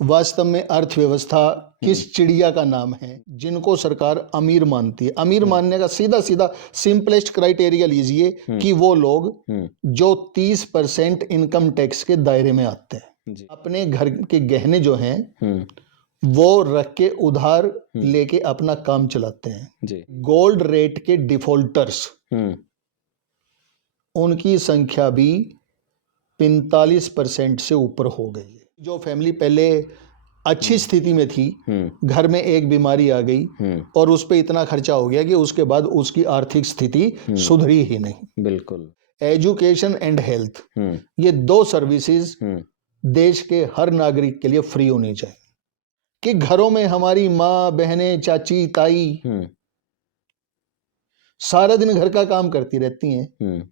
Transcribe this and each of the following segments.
वास्तव में अर्थव्यवस्था किस चिड़िया का नाम है जिनको सरकार अमीर मानती है? अमीर मानने का सीधा सीधा सिंपलेस्ट क्राइटेरिया लीजिए कि वो लोग जो 30% इनकम टैक्स के दायरे में आते हैं, अपने घर के गहने जो हैं वो रख के उधार लेके अपना काम चलाते हैं। गोल्ड रेट के डिफॉल्टर्स उनकी संख्या भी 45% से ऊपर हो गई है। जो फैमिली पहले अच्छी स्थिति में थी, घर में एक बीमारी आ गई और उस पर इतना खर्चा हो गया कि उसके बाद उसकी आर्थिक स्थिति सुधरी ही नहीं। बिल्कुल। एजुकेशन एंड हेल्थ, ये दो सर्विसेज देश के हर नागरिक के लिए फ्री होनी चाहिए कि घरों में हमारी माँ, बहनें, चाची, ताई सारा दिन घर का काम करती रहती हैं,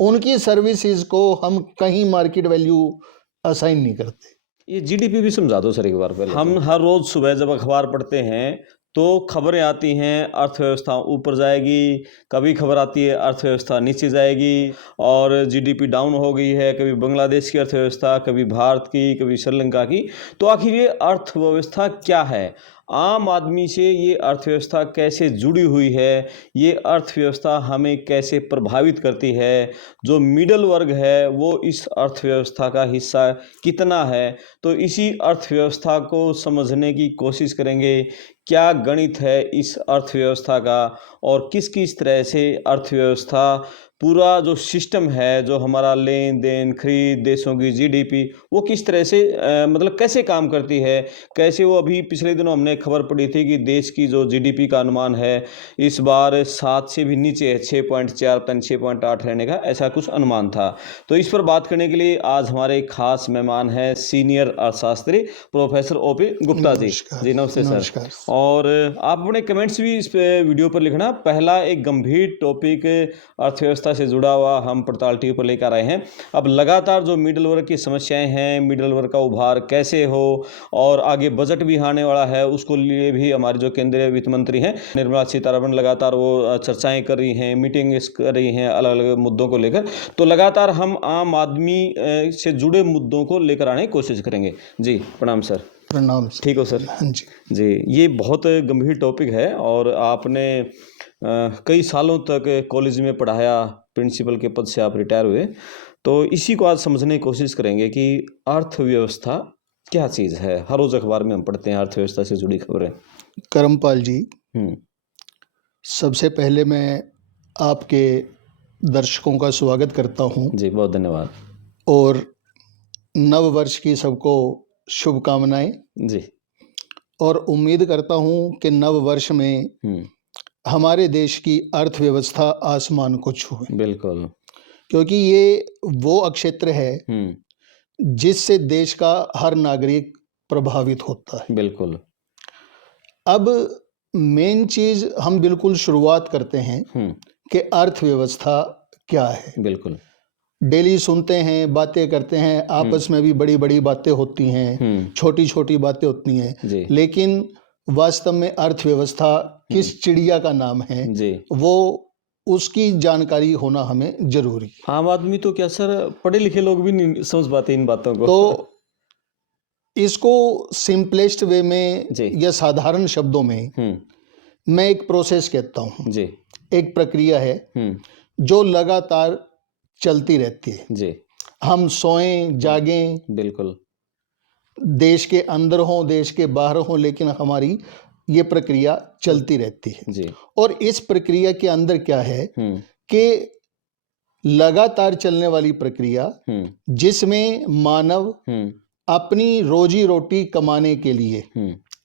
उनकी सर्विसेज को हम कहीं मार्केट वैल्यू असाइन नहीं करते। ये जीडीपी भी समझा दो सर एक बार पहले। हम हर रोज सुबह जब अखबार पढ़ते हैं तो खबरें आती हैं अर्थव्यवस्था ऊपर जाएगी, कभी खबर आती है अर्थव्यवस्था नीचे जाएगी और जीडीपी डाउन हो गई है, कभी बांग्लादेश की अर्थव्यवस्था, कभी भारत की, कभी श्रीलंका की। तो आखिर ये अर्थव्यवस्था क्या है? आम आदमी से ये अर्थव्यवस्था कैसे जुड़ी हुई है? ये अर्थव्यवस्था हमें कैसे प्रभावित करती है? जो मिडल वर्ग है वो इस अर्थव्यवस्था का हिस्सा कितना है? तो इसी अर्थव्यवस्था को समझने की कोशिश करेंगे। क्या गणित है इस अर्थव्यवस्था का और किस किस तरह से अर्थव्यवस्था पूरा जो सिस्टम है, जो हमारा लेन देन, खरीद, देशों की जीडीपी, वो किस तरह से मतलब कैसे काम करती है, कैसे वो अभी पिछले दिनों हमने खबर पढ़ी थी कि देश की जो जीडीपी का अनुमान है इस बार 7 से भी नीचे है, 6.4 तन 6.8 रहने का ऐसा कुछ अनुमान था। तो इस पर बात करने के लिए आज हमारे खास मेहमान हैं सीनियर अर्थशास्त्री प्रोफेसर ओपी गुप्ता जी। जी नमस्ते सर। और आप अपने कमेंट्स भी इस वीडियो पर लिखना। पहला एक गंभीर टॉपिक अर्थव्यवस्था से जुड़ा हुआ हम पड़ताल टीवी पर लेकर आए हैं। अब लगातार जो मिडिल वर्ग की समस्याएं हैं, मिडिल वर्ग का उभार कैसे हो, और आगे बजट भी आने वाला है, उसको लिए भी हमारे जो केंद्रीय वित्त मंत्री हैं निर्मला सीतारमण लगातार वो चर्चाएं कर रही हैं, मीटिंग कर रही हैं अलग अलग मुद्दों को लेकर। तो लगातार हम आम आदमी से जुड़े मुद्दों को लेकर आने की कोशिश करेंगे। जी प्रणाम सर। प्रणाम। ठीक हो सर? हाँ जी। जी, ये बहुत गंभीर टॉपिक है और आपने कई सालों तक कॉलेज में पढ़ाया, प्रिंसिपल के पद से आप रिटायर हुए। तो इसी को आज समझने की कोशिश करेंगे कि अर्थव्यवस्था क्या चीज़ है। हर रोज़ अखबार में हम पढ़ते हैं अर्थव्यवस्था से जुड़ी खबरें। करमपाल जी, सबसे पहले मैं आपके दर्शकों का स्वागत करता हूं। जी बहुत धन्यवाद। और नव वर्ष की सबको शुभकामनाएं। जी। और उम्मीद करता हूं कि नव वर्ष में हमारे देश की अर्थव्यवस्था आसमान को छुए। बिल्कुल। क्योंकि ये वो क्षेत्र है जिससे देश का हर नागरिक प्रभावित होता है। बिल्कुल। अब मेन चीज हम बिल्कुल शुरुआत करते हैं कि अर्थव्यवस्था क्या है। बिल्कुल। डेली सुनते हैं, बातें करते हैं, आपस में भी बड़ी बड़ी बातें होती हैं, छोटी छोटी बातें होती हैं, लेकिन वास्तव में अर्थव्यवस्था किस चिड़िया का नाम है वो उसकी जानकारी होना हमें जरूरी है। आम आदमी तो क्या सर, पढ़े लिखे लोग भी नहीं समझ पाते इन बातों को। तो इसको सिंपलेस्ट वे में या साधारण शब्दों में मैं एक प्रोसेस कहता हूँ जी। एक प्रक्रिया है जो लगातार चलती रहती है जी। हम सोएं जागें, बिल्कुल, देश के अंदर हो देश के बाहर हो, लेकिन हमारी ये प्रक्रिया चलती रहती है जी। और इस प्रक्रिया के अंदर क्या है कि लगातार चलने वाली प्रक्रिया जिसमें मानव अपनी रोजी रोटी कमाने के लिए,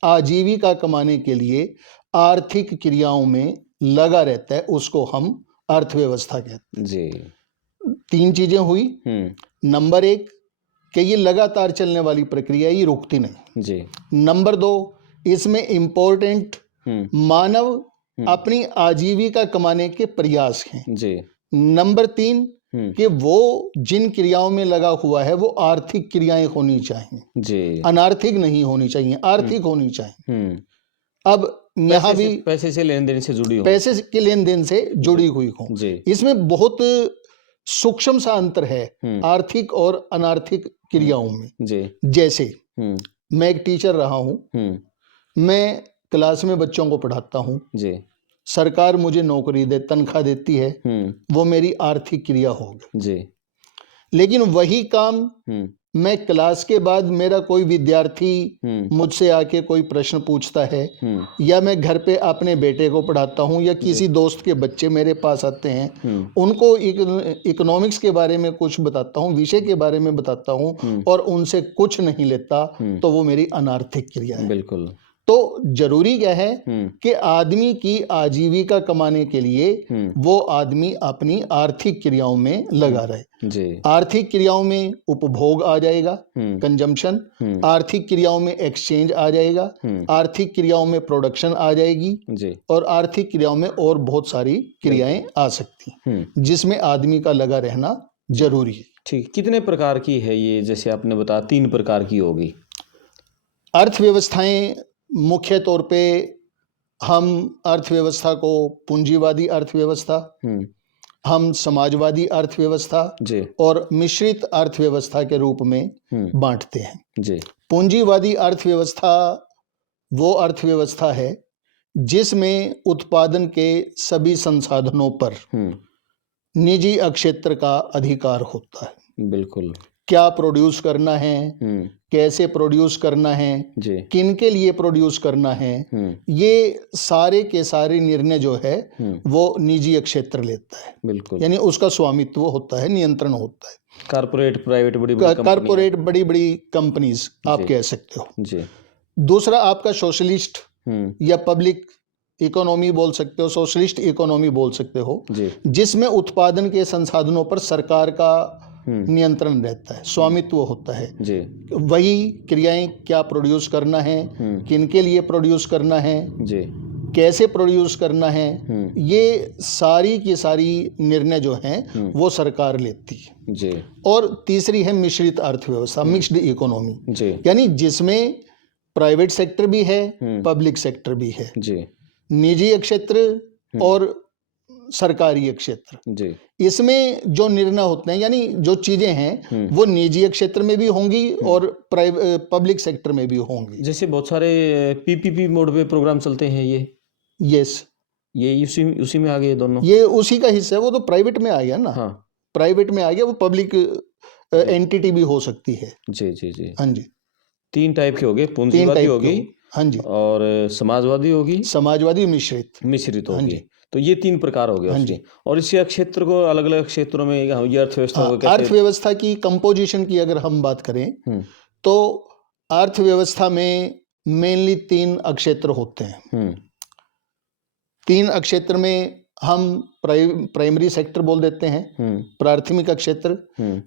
आजीविका कमाने के लिए आर्थिक क्रियाओं में लगा रहता है, उसको हम अर्थव्यवस्था कहते हैं जी। 3 चीजें हुई। नंबर 1 कि ये लगातार चलने वाली प्रक्रिया, ये रुकती नहीं जी। नंबर 2, इसमें इंपॉर्टेंट मानव अपनी आजीविका कमाने के प्रयास हैं जी। नंबर 3 कि वो जिन क्रियाओं में लगा हुआ है वो आर्थिक क्रियाएं होनी चाहिए जी, अनार्थिक नहीं होनी चाहिए, आर्थिक होनी चाहिए। अब यहाँ भी पैसे से लेन देन से जुड़ी हो, पैसे के लेन देन से जुड़ी हुई हो। इसमें बहुत सूक्ष्म सा अंतर है आर्थिक और अनार्थिक क्रियाओं में जी। जैसे मैं एक टीचर रहा हूँ, मैं क्लास में बच्चों को पढ़ाता हूँ जी। सरकार मुझे नौकरी दे, तनख्वाह देती है, वो मेरी आर्थिक क्रिया होगी जी। लेकिन वही काम मैं क्लास के बाद मेरा कोई विद्यार्थी मुझसे आके कोई प्रश्न पूछता है या मैं घर पे अपने बेटे को पढ़ाता हूँ या किसी दोस्त के बच्चे मेरे पास आते हैं, उनको इकोनॉमिक्स के बारे में कुछ बताता हूँ, विषय के बारे में बताता हूँ और उनसे कुछ नहीं लेता, तो वो मेरी अनार्थिक क्रिया है। बिल्कुल। तो जरूरी क्या है कि आदमी की आजीविका कमाने के लिए वो आदमी अपनी आर्थिक क्रियाओं में लगा रहे। जी। आर्थिक क्रियाओं में उपभोग आ जाएगा, कंजम्पशन, आर्थिक क्रियाओं में एक्सचेंज आ जाएगा, आर्थिक क्रियाओं में प्रोडक्शन आ जाएगी जी। और आर्थिक क्रियाओं में और बहुत सारी क्रियाएं आ सकती जिसमें आदमी का लगा रहना जरूरी है। ठीक, कितने प्रकार की है ये? जैसे आपने बताया 3 प्रकार की होगी। अर्थव्यवस्थाएं मुख्य तौर पे हम अर्थव्यवस्था को पूंजीवादी अर्थव्यवस्था, हम समाजवादी अर्थव्यवस्था जी। और मिश्रित अर्थव्यवस्था के रूप में बांटते हैं। जी। पूंजीवादी अर्थव्यवस्था वो अर्थव्यवस्था है जिसमें उत्पादन के सभी संसाधनों पर निजी क्षेत्र का अधिकार होता है। बिल्कुल। क्या प्रोड्यूस करना है, कैसे प्रोड्यूस करना है, किन के लिए प्रोड्यूस करना है, ये सारे के सारे निर्णय जो है वो निजी क्षेत्र लेता है। बिल्कुल। यानी उसका स्वामित्व होता है, नियंत्रण होता है। कारपोरेट, प्राइवेट, कारपोरेट बड़ी बड़ी कंपनीज आप कह सकते हो जी। दूसरा आपका सोशलिस्ट या पब्लिक इकोनॉमी बोल सकते हो, सोशलिस्ट इकोनॉमी बोल सकते हो, जिसमें उत्पादन के संसाधनों पर सरकार का नियंत्रण रहता है, स्वामित्व होता है जी। वही क्रियाएं क्या प्रोड्यूस करना है, किन के लिए प्रोड्यूस करना है जी, कैसे प्रोड्यूस करना है, ये सारी की सारी निर्णय जो हैं वो सरकार लेती है जी। और तीसरी है मिश्रित अर्थव्यवस्था, मिक्स्ड इकोनॉमी, यानी जिसमें प्राइवेट सेक्टर भी है, पब्लिक सेक्टर भी है जी। निजी क्षेत्र और सरकारी क्षेत्र जी। इसमें जो निर्णय होते हैं यानी जो चीजें हैं वो निजी क्षेत्र में भी होंगी और पब्लिक सेक्टर में भी होंगी। जैसे बहुत सारे पीपीपी मोड पे प्रोग्राम चलते हैं ये। यस, ये उसी में आ गए दोनों। ये उसी का हिस्सा है, वो तो प्राइवेट में आ गया ना। हाँ, प्राइवेट में आ गया, वो पब्लिक एंटिटी भी हो सकती है। जी जी जी। हाँ जी। 3 टाइप के हो गए, पूंजीवादी होगी, हाँ जी, और समाजवादी होगी, समाजवादी मिश्रित होगी। हाँ जी। तो ये 3 प्रकार हो गए उसके। और इसी क्षेत्र को अलग अलग क्षेत्रों में ये अर्थव्यवस्था को कैसे, अर्थव्यवस्था की कंपोजिशन की अगर हम बात करें तो अर्थव्यवस्था में मेनली 3 क्षेत्र होते हैं। 3 क्षेत्र में हम प्राइमरी सेक्टर बोल देते हैं, प्राथमिक क्षेत्र,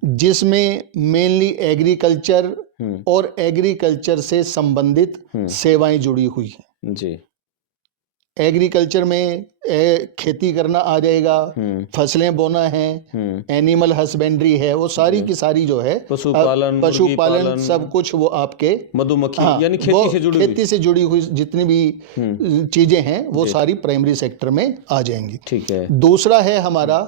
जिसमें मेनली एग्रीकल्चर और एग्रीकल्चर से संबंधित सेवाएं जुड़ी हुई हैं जी। एग्रीकल्चर में खेती करना आ जाएगा, फसलें बोना है, एनिमल हस्बेंड्री है, वो सारी की सारी जो है पशुपालन सब कुछ वो आपके मधुमक्खी यानी खेती से जुड़ी हुई जितनी भी चीजें हैं वो सारी प्राइमरी सेक्टर में आ जाएंगी। ठीक है। दूसरा है हमारा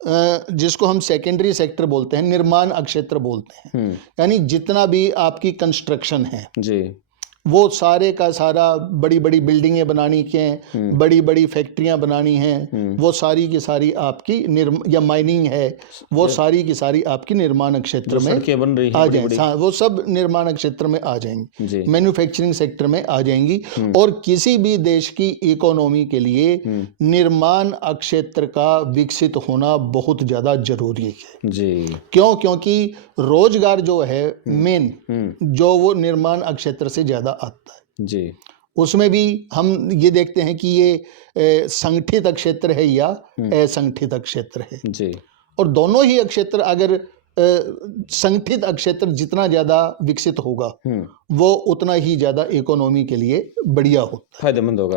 जिसको हम सेकेंडरी सेक्टर बोलते हैं, निर्माण क्षेत्र बोलते हैं, यानी जितना भी आपकी कंस्ट्रक्शन है जी, वो सारे का सारा बड़ी बड़ी बिल्डिंगें बनानी के, बड़ी बड़ी फैक्ट्रियां बनानी हैं, वो सारी की सारी आपकी या माइनिंग है, वो सारी की सारी आपकी निर्माण क्षेत्र में बन रही आ जाएंगी। हाँ, वो सब निर्माण क्षेत्र में आ जाएंगी, मैन्युफैक्चरिंग सेक्टर में आ जाएंगी। और किसी भी देश की इकोनॉमी के लिए निर्माण क्षेत्र का विकसित होना बहुत ज्यादा जरूरी है जी। क्योंकि रोजगार जो है मेन जो वो निर्माण क्षेत्र से ज्यादा आता है जी। उसमें भी हम ये देखते हैं कि ये संगठित क्षेत्र है या असंगठित क्षेत्र है जी। और दोनों ही क्षेत्र अगर संगठित क्षेत्र जितना ज्यादा विकसित होगा वो उतना ही ज्यादा इकोनॉमी के लिए बढ़िया होता है,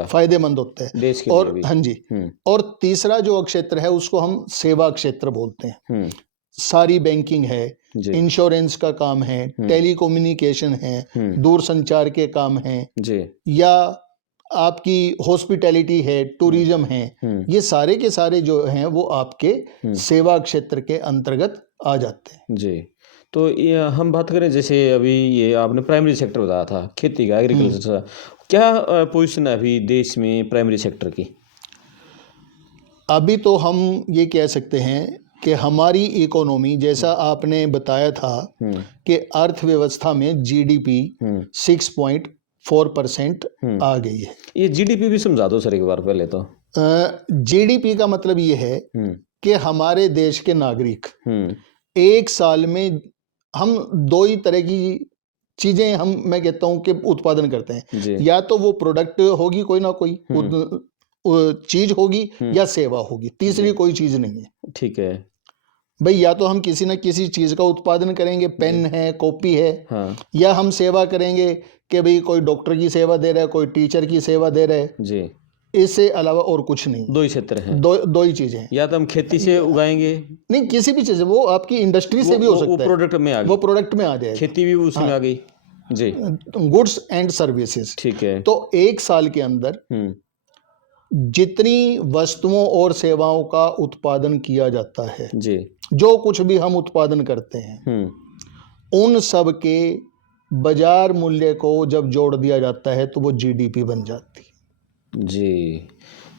फायदेमंद होता है देश के लिए भी। हाँ जी। और तीसरा जो क्षेत्र है उसको हम सेवा क्षेत्र बोलते हैं। सारी बैंकिंग है, इंश्योरेंस का काम है, टेलीकम्युनिकेशन है, दूरसंचार के काम हैं जी, या आपकी हॉस्पिटैलिटी है, टूरिज्म है, ये सारे के सारे जो हैं वो आपके सेवा क्षेत्र के अंतर्गत आ जाते हैं जी। तो ये हम बात करें, जैसे अभी ये आपने प्राइमरी सेक्टर बताया था, खेती का, एग्रीकल्चर का, क्या पोजीशन है अभी देश में प्राइमरी सेक्टर की? अभी तो हम ये कह सकते हैं कि हमारी इकोनॉमी, जैसा आपने बताया था कि अर्थव्यवस्था में जीडीपी 6.4% आ गई है। ये जीडीपी भी समझा दो सर एक बार पहले तो। जीडीपी का मतलब ये है कि हमारे देश के नागरिक एक साल में हम दो ही तरह की चीजें मैं कहता हूं कि उत्पादन करते हैं। या तो वो प्रोडक्ट होगी, कोई ना कोई चीज होगी, या सेवा होगी, तीसरी कोई चीज नहीं है। ठीक है भाई, या तो हम किसी न किसी चीज का उत्पादन करेंगे, पेन है, कॉपी है, या हम सेवा करेंगे कि भाई कोई डॉक्टर की सेवा दे रहा है, कोई टीचर की सेवा दे रहा है जी। इससे अलावा और कुछ नहीं। दो ही क्षेत्र हैं, दो ही चीजें हैं। या तो हम खेती से उगाएंगे, नहीं, किसी भी चीज, वो आपकी इंडस्ट्री से भी हो सकता है, वो प्रोडक्ट में आ गई, वो प्रोडक्ट में आ जाएगा, खेती भी उसमें आ गई जी। गुड्स एंड सर्विसेज, ठीक है। तो एक साल के अंदर जितनी वस्तुओं और सेवाओं का उत्पादन किया जाता है जी, जो कुछ भी हम उत्पादन करते हैं, उन सब के बाजार मूल्य को जब जोड़ दिया जाता है तो वो जीडीपी बन जाती है जी।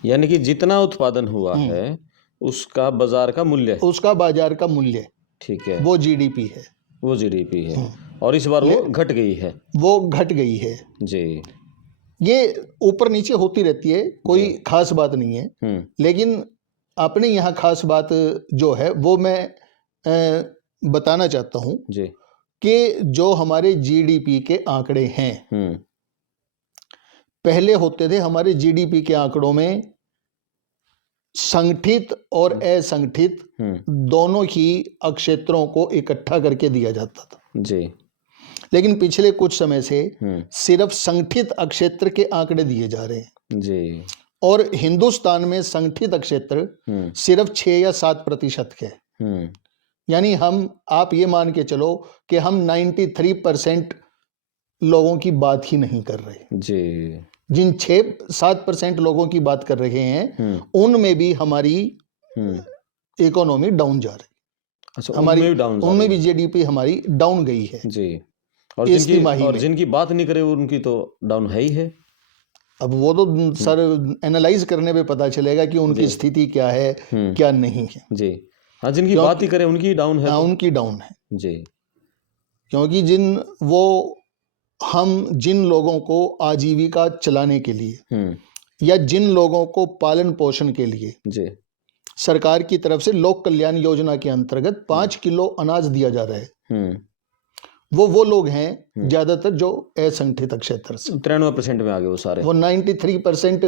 यानी कि जितना उत्पादन हुआ है उसका बाजार का मूल्य, उसका बाजार का मूल्य, ठीक है, वो जीडीपी है, वो जीडीपी है। और इस बार वो घट गई है, वो घट गई है जी। ये ऊपर नीचे होती रहती है, कोई खास बात नहीं है, लेकिन अपने यहाँ खास बात जो है वो मैं बताना चाहता हूँ जी, कि जो हमारे जीडीपी के आंकड़े हैं, पहले होते थे हमारे जीडीपी के आंकड़ों में संगठित और असंगठित दोनों ही अक्षेत्रों को इकट्ठा करके दिया जाता था जी। लेकिन पिछले कुछ समय से सिर्फ संगठित अक्षेत्र के आंकड़े दिए जा रहे हैं जी। और हिंदुस्तान में संगठित अक्षेत्र सिर्फ 6 या 7% के, यानी आप ये मान के चलो कि हम 93% लोगों की बात ही नहीं कर रहे जी। जिन 6-7% लोगों की बात कर रहे हैं उनमें भी हमारी इकोनॉमी डाउन जा रही है। अच्छा, हमारी उनमें भी जीडीपी हमारी डाउन गई है जी। और जिनकी बात नहीं करे उनकी तो डाउन है ही है। अब वो तो सर एनालाइज करने पे पता चलेगा कि उनकी स्थिति क्या है, क्या नहीं है जी। हाँ, जिनकी बात ही करें उनकी डाउन है। हाँ, उनकी डाउन है जी। क्योंकि जिन लोगों को आजीविका चलाने के लिए या जिन लोगों को पालन पोषण के लिए जी, सरकार की तरफ से लोक कल्याण योजना के अंतर्गत 5 किलो अनाज दिया जा रहा है, वो लोग हैं ज्यादातर जो असंगठित क्षेत्र से। 93% में आ गए वो सारे। वो 93%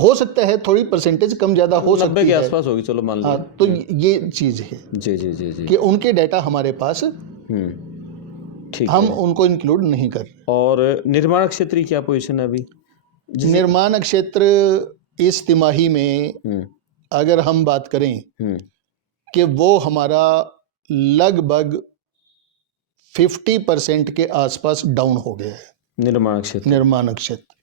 हो सकता है, थोड़ी परसेंटेज कम ज्यादा हो सकती है, 90 के आसपास होगी, चलो मान लो। तो ये चीज है जी जी जी जी, कि उनके डाटा हमारे पास, ठीक, हम उनको इंक्लूड नहीं कर रहे। और निर्माण क्षेत्र की क्या पोजीशन है अभी? निर्माण क्षेत्र इस तिमाही में अगर हम बात करें कि वो हमारा लगभग 50% के आसपास डाउन हो गया है। निर्माण क्षेत्र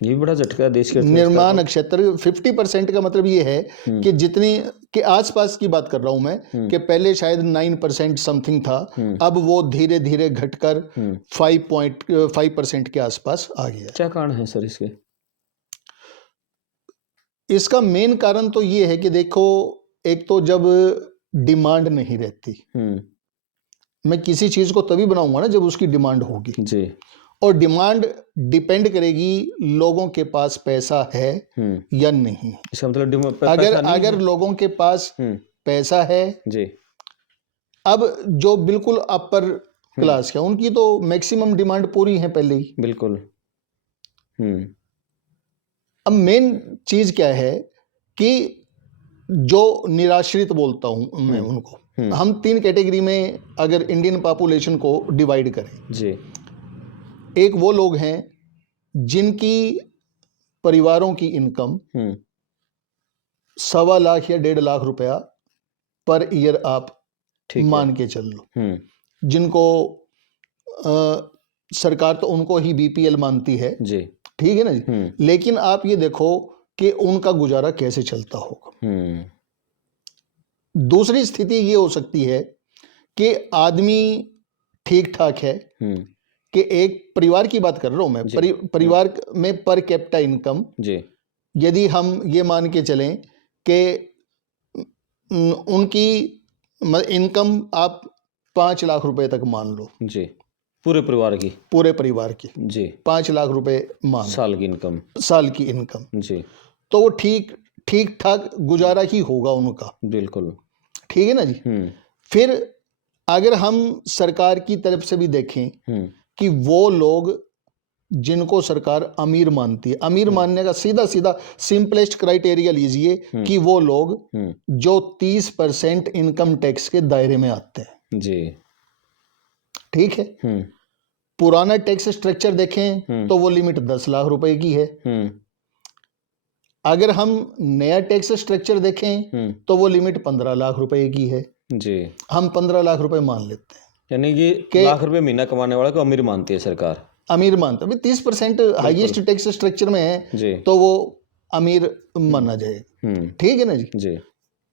ये बड़ा झटका देश के निर्माण क्षेत्र 50% का मतलब ये है कि जितनी के आसपास की बात कर रहा हूं मैं, कि पहले शायद 9% समथिंग था, अब वो धीरे धीरे घटकर 5% के आसपास आ गया। क्या कारण है सर इसके? इसका मेन कारण तो ये है कि देखो, एक तो जब डिमांड नहीं रहती, मैं किसी चीज को तभी बनाऊंगा ना जब उसकी डिमांड होगी जी। और डिमांड डिपेंड करेगी लोगों के पास पैसा है या नहीं। इसका मतलब अगर लोगों के पास पैसा है जी, अब जो बिल्कुल अपर क्लास है उनकी तो मैक्सिमम डिमांड पूरी है पहले ही, बिल्कुल। अब मेन चीज क्या है कि जो निराश्रित बोलता हूं मैं उनको, हम 3 कैटेगरी में अगर इंडियन पॉपुलेशन को डिवाइड करें जी। एक वो लोग हैं जिनकी परिवारों की इनकम 1.25 लाख या 1.5 लाख रुपया पर ईयर आप मान के चल लो, जिनको सरकार तो उनको ही बीपीएल मानती है जी, ठीक है ना जी। लेकिन आप ये देखो कि उनका गुजारा कैसे चलता होगा। दूसरी स्थिति ये हो सकती है कि आदमी ठीक ठाक है, कि एक परिवार की बात कर रहा हूं मैं, परिवार में पर कैपिटा इनकम जी, यदि हम ये मान के चलें कि उनकी इनकम आप 5 लाख रुपए तक मान लो जी, पूरे परिवार की जी, 5 लाख रुपए मान, साल की इनकम जी, तो वो ठीक ठाक गुजारा ही होगा उनका, बिल्कुल, ठीक है ना जी। फिर अगर हम सरकार की तरफ से भी देखें कि वो लोग जिनको सरकार अमीर मानती है, अमीर मानने का सीधा सिंपलेस्ट क्राइटेरिया लीजिए कि वो लोग जो 30% इनकम टैक्स के दायरे में आते हैं जी, ठीक है। पुराना टैक्स स्ट्रक्चर देखें तो वो लिमिट 10 लाख रुपए की है। अगर हम नया टैक्स स्ट्रक्चर देखें तो वो लिमिट 15 लाख रुपए की है जी, हम 15 लाख रुपए मान लेते हैं, यानी कि लाख रुपए महीना कमाने वाले को अमीर मानती है सरकार, अमीर मानता है। 30% हाईएस्ट टैक्स स्ट्रक्चर में है जी, तो वो अमीर माना जाएगा, ठीक है ना जी। जी,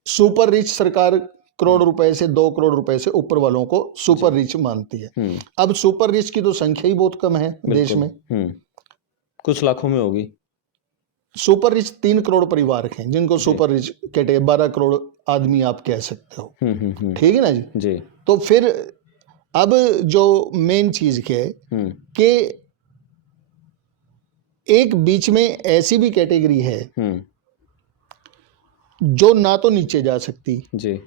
सुपर रिच सरकार करोड़ रुपए से 2 करोड़ रुपए से ऊपर वालों को सुपर रिच मानती है। अब सुपर रिच की तो संख्या ही बहुत कम है देश में, कुछ लाखों में होगी। सुपर रिच 3 करोड़ परिवार हैं जिनको सुपर रिच कहते हैं, 12 करोड़ आदमी आप कह सकते हो, ठीक है ना जी जी। तो फिर अब जो मेन चीज क्या है कि एक बीच में ऐसी भी कैटेगरी है जो ना तो नीचे जा सकती जी,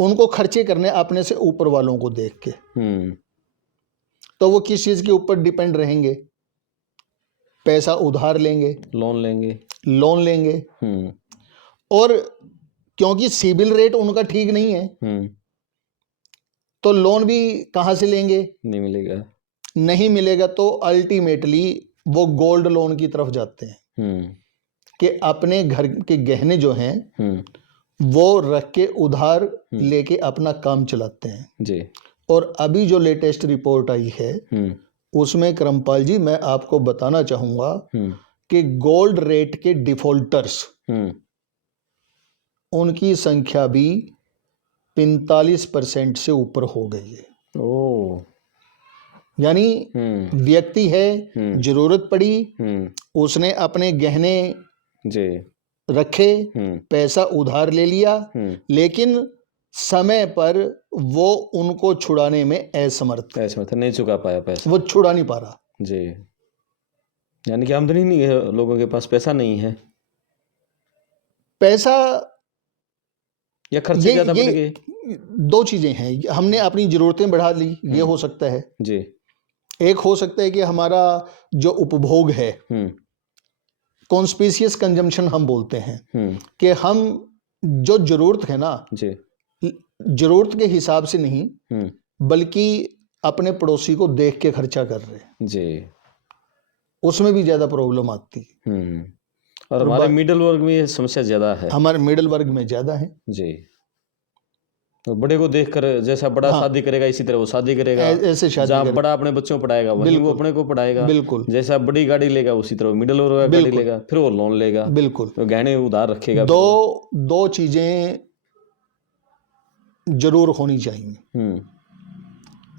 उनको खर्चे करने अपने से ऊपर वालों को देख के, तो वो किस चीज के ऊपर डिपेंड रहेंगे, पैसा उधार लेंगे, लोन लेंगे और क्योंकि सिबिल रेट उनका ठीक नहीं है तो लोन भी कहां से लेंगे, नहीं मिलेगा तो अल्टीमेटली वो गोल्ड लोन की तरफ जाते हैं कि अपने घर के गहने जो हैं वो रख के उधार लेके अपना काम चलाते हैं जी। और अभी जो लेटेस्ट रिपोर्ट आई है उसमें करमपाल जी मैं आपको बताना चाहूंगा कि गोल्ड रेट के डिफॉल्टर्स उनकी संख्या भी 45% से ऊपर हो गई है। ओ, यानी व्यक्ति है, जरूरत पड़ी, उसने अपने गहने जी रखे, पैसा उधार ले लिया, लेकिन समय पर वो उनको छुड़ाने में असमर्थ नहीं चुका पाया पैसा, वो छुड़ा नहीं पा रहा जी। यानी कि आमदनी नहीं है, लोगों के पास पैसा नहीं है, पैसा या खर्चे ज्यादा बढ़ गए। दो चीजें हैं, हमने अपनी जरूरतें बढ़ा ली, ये हो सकता है जी। एक हो सकता है कि हमारा जो उपभोग है, कॉन्स्पिशियस कंजम्पशन हम बोलते हैं कि हम जो जरूरत है ना जी, जरूरत के हिसाब से नहीं बल्कि अपने पड़ोसी को देख के खर्चा कर रहे हैं जी, उसमें भी ज्यादा प्रॉब्लम आती है। और हमारे मिडिल वर्ग में ये समस्या ज्यादा है, हमारे मिडिल वर्ग में ज्यादा है जी। तो बड़े को देखकर जैसा बड़ा शादी करेगा इसी तरह वो शादी करेगा, ऐसे शादी जहाँ बड़ा अपने बच्चों को पढ़ाएगा वहीं वो अपने को पढ़ाएगा, बिल्कुल। जैसा बड़ी गाड़ी लेगा उसी तरह मिडिल वर्ग गाड़ी लेगा, फिर वो लोन लेगा, बिल्कुल, तो गहने उधार रखेगा। दो चीजें जरूर होनी चाहिए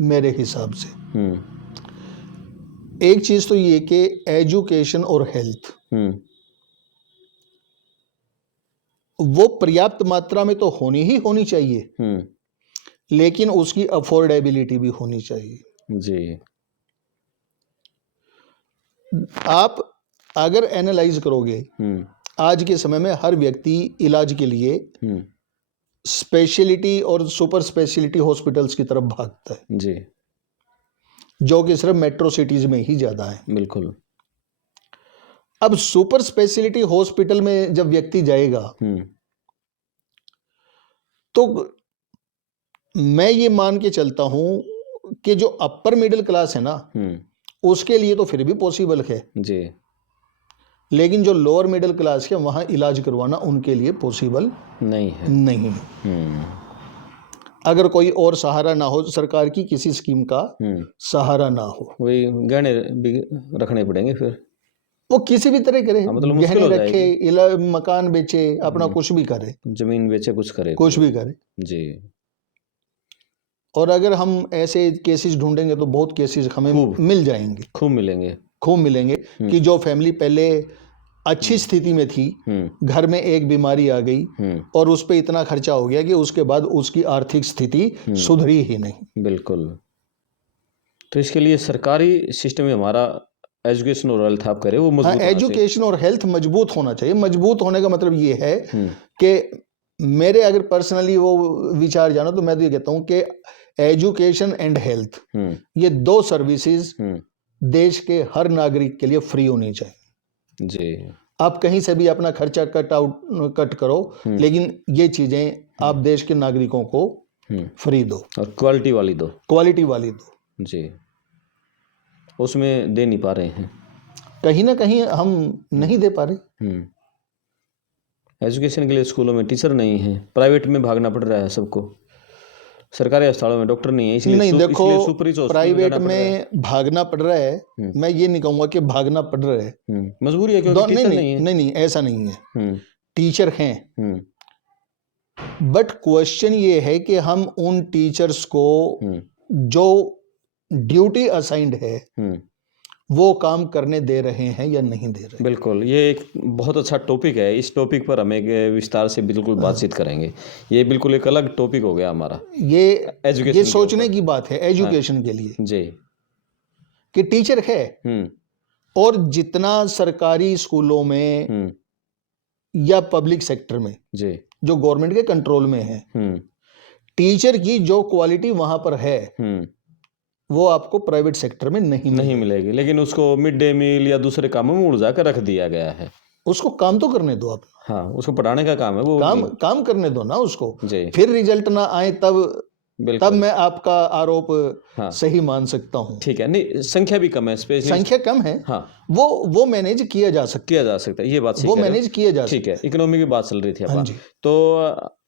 मेरे हिसाब से। एक चीज तो ये कि एजुकेशन और हेल्थ वो पर्याप्त मात्रा में तो होनी चाहिए, लेकिन उसकी अफोर्डेबिलिटी भी होनी चाहिए जी। आप अगर एनालाइज करोगे आज के समय में हर व्यक्ति इलाज के लिए स्पेशलिटी और सुपर स्पेशलिटी हॉस्पिटल्स की तरफ भागता है जी, जो कि सिर्फ मेट्रो सिटीज में ही ज्यादा है, बिल्कुल। अब सुपर स्पेशलिटी हॉस्पिटल में जब व्यक्ति जाएगा तो मैं ये मान के चलता हूं कि जो अपर मिडिल क्लास है ना उसके लिए तो फिर भी पॉसिबल है जी, लेकिन जो लोअर मिडिल क्लास है वहां इलाज करवाना उनके लिए पॉसिबल नहीं है। अगर कोई और सहारा ना हो, सरकार की किसी स्कीम का सहारा ना हो, वही गहने भी रखने पड़ेंगे, फिर वो किसी भी तरह करे, मतलब गहने रखे, मकान बेचे, अपना कुछ भी करे, जमीन बेचे, कुछ भी करे जी। और अगर हम ऐसे केसेस ढूंढेंगे तो बहुत केसेस हमें मिल जाएंगे, खूब मिलेंगे कि जो फैमिली पहले अच्छी स्थिति में थी, घर में एक बीमारी आ गई और उस पर इतना खर्चा हो गया कि उसके बाद उसकी आर्थिक स्थिति सुधरी ही नहीं। बिल्कुल। तो इसके लिए सरकारी सिस्टम में हमारा एजुकेशन और हेल्थ आप करें वो मजबूत होना चाहिए। एजुकेशन और हेल्थ मजबूत होना चाहिए। मजबूत होने का मतलब ये है कि मेरे अगर पर्सनली वो विचार जानो तो मैं तो ये कहता हूँ कि एजुकेशन एंड हेल्थ ये दो सर्विसेज देश के हर नागरिक के लिए फ्री होनी चाहिए जी। आप कहीं से भी अपना खर्चा कट करो, लेकिन ये चीजें आप देश के नागरिकों को फ्री दो और क्वालिटी वाली दो जी। उसमें दे नहीं पा रहे हैं, कहीं ना कहीं हम नहीं दे पा रहे। एजुकेशन के लिए स्कूलों में टीचर नहीं है, प्राइवेट में भागना पड़ रहा है सबको, सरकारी अस्पतालों में डॉक्टर नहीं है, इसलिए नहीं देखो प्राइवेट में भागना पड़ रहा है, मैं ये नहीं कहूँगा कि भागना पड़ रहा है, मजबूरी है क्योंकि टीचर नहीं है। नहीं ऐसा नहीं है, टीचर हैं, बट क्वेश्चन ये है कि हम उन टीचर्स को जो ड्यूटी असाइंड है वो काम करने दे रहे हैं या नहीं दे रहे। बिल्कुल, ये एक बहुत अच्छा टॉपिक है, इस टॉपिक पर हम एक विस्तार से बिल्कुल बातचीत करेंगे। ये बिल्कुल एक अलग टॉपिक हो गया हमारा, ये सोचने की बात है एजुकेशन के लिए जी, कि टीचर है और जितना सरकारी स्कूलों में या पब्लिक सेक्टर में जी जो गवर्नमेंट के कंट्रोल में है, टीचर की जो क्वालिटी वहां पर है वो आपको प्राइवेट सेक्टर में नहीं मिलेगी। लेकिन उसको मिड डे मील या दूसरे कामों में उलझा कर रख दिया गया है। उसको काम तो करने दो आप। हाँ, उसको पढ़ाने का काम है वो, काम करने दो ना उसको। फिर रिजल्ट ना आए तब मैं आपका आरोप सही मान सकता हूँ। ठीक है, नहीं संख्या भी कम है, संख्या कम है, हाँ वो मैनेज किया जा सकता है, ये बात वो मैनेज किया जा सकता है। ठीक है, इकोनॉमी की बात चल रही थी अपन। तो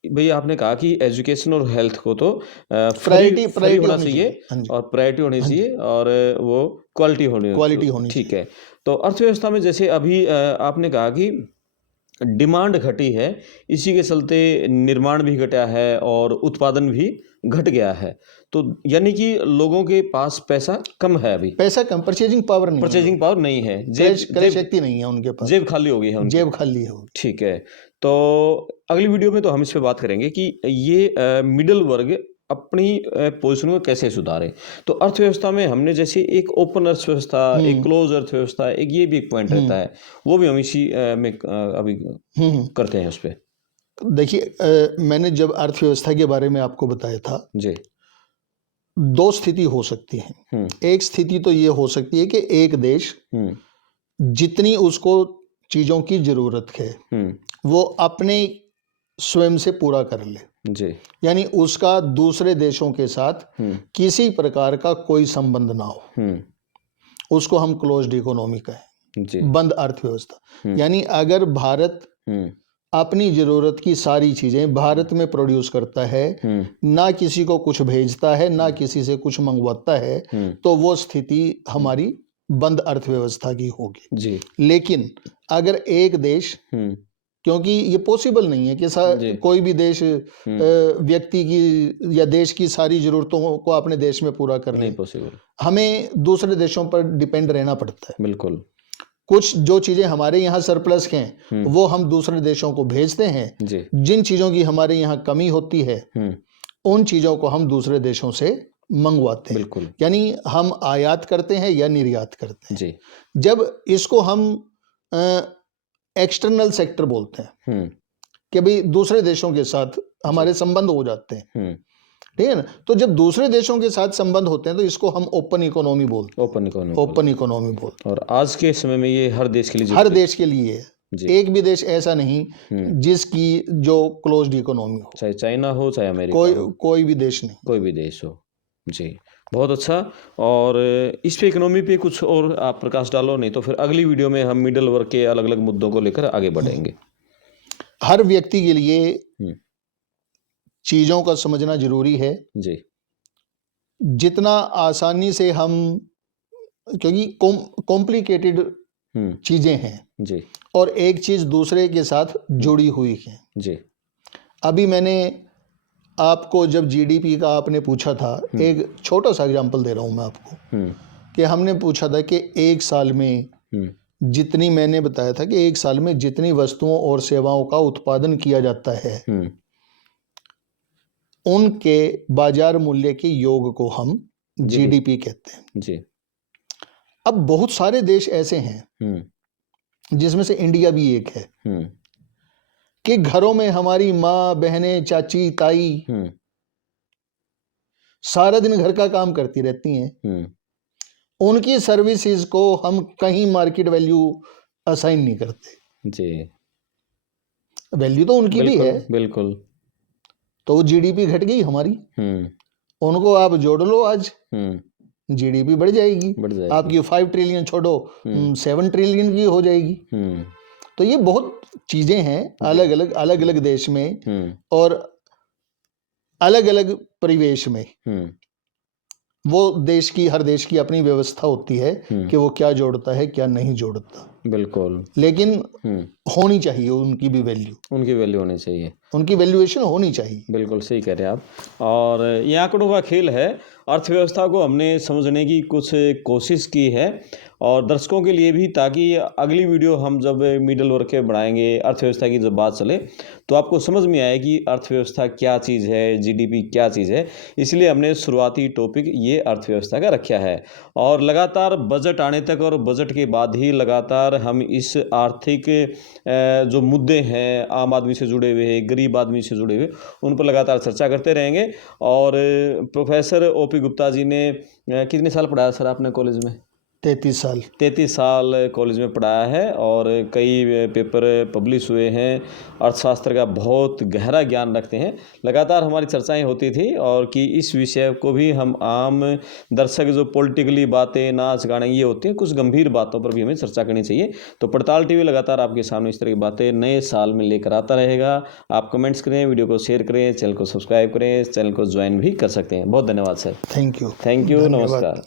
भैया आपने कहा कि एजुकेशन और हेल्थ को तो प्रायोरिटी होना चाहिए और प्रायोरिटी होनी चाहिए और वो क्वालिटी होनी ठीक है। तो अर्थव्यवस्था में जैसे अभी आपने कहा कि डिमांड घटी है, इसी के चलते निर्माण भी घटा है और उत्पादन भी घट गया है, तो यानी कि लोगों के पास पैसा कम है, अभी पैसा कम, परचेजिंग पावर नहीं है, जेब शक्ति नहीं है उनके पास, जेब खाली हो गई है, जेब खाली है। ठीक है, तो अगली वीडियो में तो हम इस पे बात करेंगे कि ये मिडिल वर्ग अपनी पोजीशन को कैसे सुधारे। तो अर्थव्यवस्था में हमने जैसे एक ओपन अर्थव्यवस्था, एक क्लोज अर्थव्यवस्था, एक ये भी एक पॉइंट रहता है, वो भी हम इसी में अभी करते हैं उस पर। देखिए मैंने जब अर्थव्यवस्था के बारे में आपको बताया था जी, दो स्थिति हो सकती है। एक स्थिति तो ये हो सकती है कि एक देश जितनी उसको चीजों की जरूरत है वो अपने स्वयं से पूरा कर ले जी, यानी उसका दूसरे देशों के साथ किसी प्रकार का कोई संबंध ना हो, उसको हम क्लोज्ड इकोनॉमी कहें जी, बंद अर्थव्यवस्था। यानी अगर भारत अपनी जरूरत की सारी चीजें भारत में प्रोड्यूस करता है, ना किसी को कुछ भेजता है, ना किसी से कुछ मंगवाता है, तो वो स्थिति हमारी बंद अर्थव्यवस्था की होगी जी। लेकिन अगर एक देश, क्योंकि ये पॉसिबल नहीं है कि कोई भी देश व्यक्ति की या देश की सारी जरूरतों को अपने देश में पूरा कर ले, हमें दूसरे देशों पर डिपेंड रहना पड़ता है। बिल्कुल, कुछ जो चीजें हमारे यहाँ सरप्लस हैं वो हम दूसरे देशों को भेजते हैं, जिन चीजों की हमारे यहाँ कमी होती है उन चीजों को हम दूसरे देशों से मंगवाते हैं। बिल्कुल, यानी हम आयात करते हैं या निर्यात करते हैं जी। जब इसको हम एक्सटर्नल सेक्टर बोलते हैं कि भाई दूसरे देशों के साथ हमारे संबंध हो जाते हैं, ठीक है ना, तो जब दूसरे देशों के साथ संबंध होते हैं तो इसको हम ओपन इकोनॉमी बोलते हैं। ओपन इकोनॉमी बोलते हैं, और आज के समय में ये हर देश के लिए है। एक भी देश ऐसा नहीं जिसकी जो क्लोज्ड इकोनॉमी हो, चाहे चाइना हो चाहे अमेरिका, कोई भी देश नहीं, कोई भी देश हो जी। बहुत अच्छा, और इस पे इकोनॉमी पे कुछ और आप प्रकाश डालो, नहीं तो फिर अगली वीडियो में हम मिडिल वर्ग के अलग अलग मुद्दों को लेकर आगे बढ़ेंगे। हर व्यक्ति के लिए चीजों का समझना जरूरी है जी। जितना आसानी से हम, क्योंकि कॉम्प्लिकेटेड चीजें हैं जी, और एक चीज दूसरे के साथ जुड़ी हुई है जी। अभी मैंने आपको जब जीडीपी का आपने पूछा था, एक छोटा सा एग्जांपल दे रहा हूं मैं आपको, कि हमने पूछा था कि एक साल में जितनी, मैंने बताया था कि एक साल में जितनी वस्तुओं और सेवाओं का उत्पादन किया जाता है उनके बाजार मूल्य के योग को हम जीडीपी कहते हैं जी। अब बहुत सारे देश ऐसे हैं जिसमें से इंडिया भी एक है कि घरों में हमारी माँ, बहनें, चाची, ताई सारा दिन घर का काम करती रहती हैं। उनकी सर्विसेज को हम कहीं मार्केट वैल्यू असाइन नहीं करते जी। वैल्यू तो उनकी भी है, बिल्कुल। तो वो जीडीपी घट गई हमारी, उनको आप जोड़ लो, आज जीडीपी बढ़ जाएगी, आपकी 5 ट्रिलियन छोड़ो 7 ट्रिलियन की हो जाएगी। तो ये बहुत चीजें हैं अलग अलग देश में और अलग अलग परिवेश में वो देश की, हर देश की अपनी व्यवस्था होती है कि वो क्या जोड़ता है क्या नहीं जोड़ता। बिल्कुल। लेकिन होनी चाहिए उनकी भी वैल्यू, उनकी वैल्यू होनी चाहिए, उनकी वैल्यूएशन होनी चाहिए। बिल्कुल सही कह रहे हैं आप। और ये आंकड़ों का खेल है, अर्थव्यवस्था को हमने समझने की कुछ कोशिश की है और दर्शकों के लिए भी, ताकि अगली वीडियो हम जब मिडिल वर्ग के बढ़ाएंगे, अर्थव्यवस्था की जब बात चले तो आपको समझ में आए कि अर्थव्यवस्था क्या चीज़ है, जीडीपी क्या चीज़ है। इसलिए हमने शुरुआती टॉपिक ये अर्थव्यवस्था का रखा है और लगातार बजट आने तक और बजट के बाद ही लगातार हम इस आर्थिक जो मुद्दे हैं, आम आदमी से जुड़े हुए, गरीब आदमी से जुड़े हुए, उन पर लगातार चर्चा करते रहेंगे। और प्रोफेसर ओपी गुप्ता जी ने कितने साल पढ़ाया सर आपने कॉलेज में? 33 साल कॉलेज में पढ़ाया है और कई पेपर पब्लिश हुए हैं, अर्थशास्त्र का बहुत गहरा ज्ञान रखते हैं। लगातार हमारी चर्चाएं होती थी और कि इस विषय को भी हम आम दर्शक, जो पॉलिटिकली बातें, नाच गाने ये होती हैं, कुछ गंभीर बातों पर भी हमें चर्चा करनी चाहिए। तो पड़ताल टीवी लगातार आपके सामने इस तरह की बातें नए साल में लेकर आता रहेगा। आप कमेंट्स करें, वीडियो को शेयर करें, चैनल को सब्सक्राइब करें, चैनल को ज्वाइन भी कर सकते हैं। बहुत धन्यवाद सर। थैंक यू, नमस्कार।